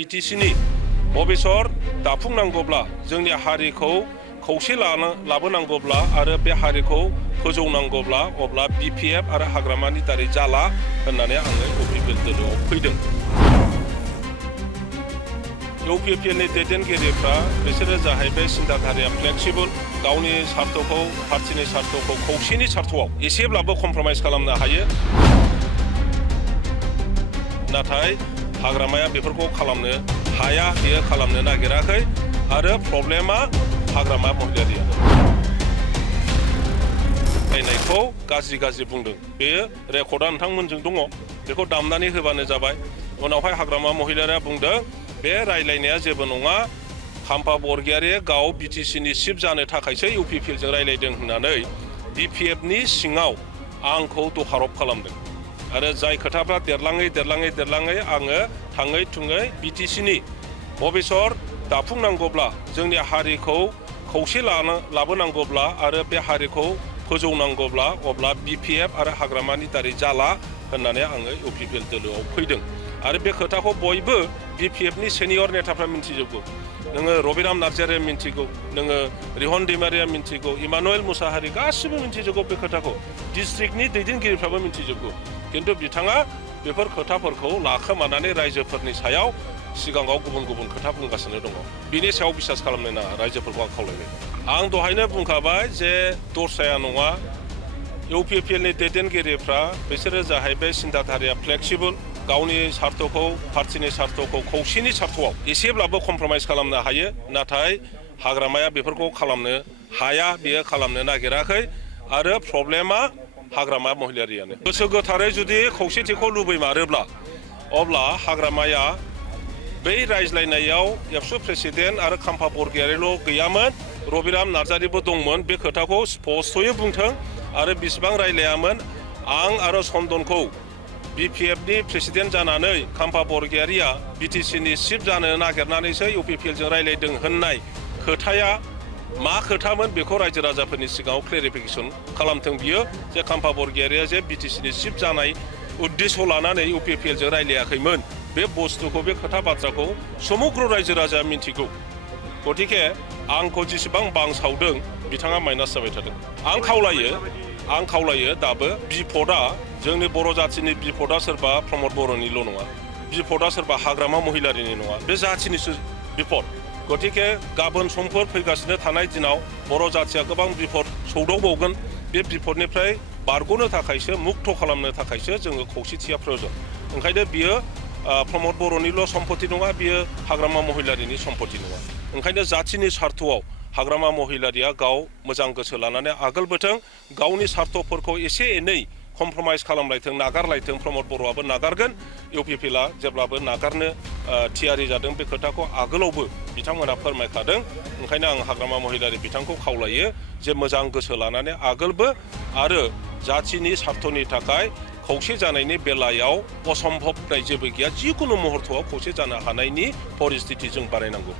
BTCनि भबिसत दाफुंनांगौब्ला जोंनि हारिखौ खौसे लाबोनांगौब्ला आरो बे हारिखौ फोजौनांगौब्ला अब्ला BPF आरो हाग्रामानि दारै जाला होननानै आङो UPPL दोलोआव फैदों। UPPLनि दैदेनगिरिफ्रा बिसोरो जाहैबाय सिन्थाधाराया फ्लेक्सिबल, गावनि सार्थखौ पार्टिनि सार्थखौ खौसेनि सार्थआव एसेब्लाबो कमप्रमाइज खालामनो हायो। नाथाय हाग्रामाया बेफोरखौ खालामनो हाया, बेयो खालामनो नागिराखै आरो प्रब्लेमा हाग्रामा महिलारियानो। रायनायखौ गाज्रि बुंदों, बेयो रेकर्डआ नोंथांमोनजों दङ, बेखौ दामनानै होबानो जाबाय। उनावहाय हाग्रामा महिलारिया बुंदों बे रायलायनाया जेबो नङा, खाम्फा बरगयारि गाव BTCनि चिफ जानो थाखायसो UPPLजों रायलायदों होननानै BPFनि सिङाव आंखौ दखारब खालामदों। आरो जाय खोथाफ्रा देरलाङै आङो थाङै थुङै BTCनि भबिसत दाफुंनांगौब्ला जोंनि हारिखौ खौसे लाबोनांगौब्ला आरो बे हारिखौ फोजौनांगौब्ला अब्ला BPF आरो हाग्रामानि दारै जाला होननानै आङो UPPL दोलोआव फैदों। आरो बे खोथाखौ बयबो BPFनि सेनियर नेताफ्रा मिन्थिजोबगौ। नोङो रबिराम नार्जारिया मिन्थिगौ, नोङो रिहन दैमारिया मिन्थिगौ, इमानुएल मुसाहारि गासिबो मिन्थिजोबगौ बे खोथाखौ। डिस्ट्रिक्टनि दैदेनगिरिफ्राबो मिन्थिजोबगौ। खिन्थु बिथाङा बेफोर खोथाफोरखौ लाखोमानानै रायजोफोरनि सायाव सिगाङाव गुबुन खोथा बुंगासिनो दङ। बिनि सायाव बिसास खालामनो नाङा, रायजोफोरखौ आं खावलायबाय। आं दहायनो बुंखाबाय जे दस्राया नङा, UPPLनि दैदेनगिरिफ्रा बिसोरो जाहैबाय सिन्थाधाराया फ्लेक्सिबल, गावनि सार्थखौ पार्टिनि सार्थखौ खौसेनि सार्थआव एसेब्लाबो कमप्रमाइज खालामनो हायो। नाथाय हाग्रामाया बेफोरखौ खालामनो हाया, बेयो खालामनो नागिराखै आरो प्रब्लेमा हाग्रामा महिलारियानो। गोसो गोथारै जुदि खौसेथिखौ लुबैमारोब्ला अब्ला हाग्रामाया बै रायज्लायनायाव एबसु प्रेसिडेन्ट आरो खाम्फा बरगयारिल' गैयामोन, रबिराम नार्जारिबो दंमोन। बे खोथाखौ स्पष्टयै बुंथों आरो बिसिबां रायलायामोन। आं आरो चन्दनखौ BPFनि प्रेसिडेन्ट जानानै खाम्फा बरगयारिया BTCनि चिफ जानो नागिरनानैसो UPPLजों रायलायदों होननाय खोथाया मा खोथामोन बेखौ रायजो राजाफोरनि सिगाङाव क्लेरिफिकेसन खालामथों बियो, जे खाम्फा बरगयारिया जे BTCनि चिफ जानाय उद्देश्य लानानै UPPLजों रायलायाखैमोन। बे बुस्थुखौ, बे खोथा बाथ्राखौ समग्र रायजो राजाया मिन्थिगौ। गतिके आंखौ जेसेबां बांसावदों बिथाङा माइनास जाबाय थादों। आं खावलायो दाबो बिपदआ जोंनि बर' जाथिनि बिपदआ सोरबा प्रमद बर'निल' नङा, बिपदआ सोरबा हाग्रामा महिलारिनि नङा, बे जाथिनिसो बिपद। गतिके गाबोन समफोर फैगासिनो थानाय दिनाव बर' जाथिया गोबां बिपद सौदावबावगोन। बे बिपदनिफ्राय बारग'नो थाखायसो, मुक्त खालामनो थाखायसो जोङो खौसेथिया प्रयोजन। ओंखायनो बियो प्रमद बर'निल' सम्पति नङा, बियो हाग्रामा महिलारिनि सम्पति नङा। ओंखायनो जाथिनि सार्थआव हाग्रामा महिलारिया गाव मोजां गोसो लानानै आगोलबोथों, गावनि सार्थफोरखौ एसे एनै कमप्रमाइज खालामलायथों, नागारलायथों। प्रमद बर'आबो नागारगोन, UPPLआ जेब्लाबो नागारनो थियारि जादों। बे खोथाखौ आगोलावबो बिथांमोना फोरमायखादों। ओंखायनो आं हाग्रामा महिलारि बिथांखौ खावलायो जे मोजां गोसो लानानै आगोलबो आरो जाथिनि सार्थनि थाखाय खौसे जानायनि बेलायाव असम्भबनाय जेबो गैया, जिकुनु मुहूर्तआव खौसे जानो हानायनि परिस्थिति जों बानायनांगौ।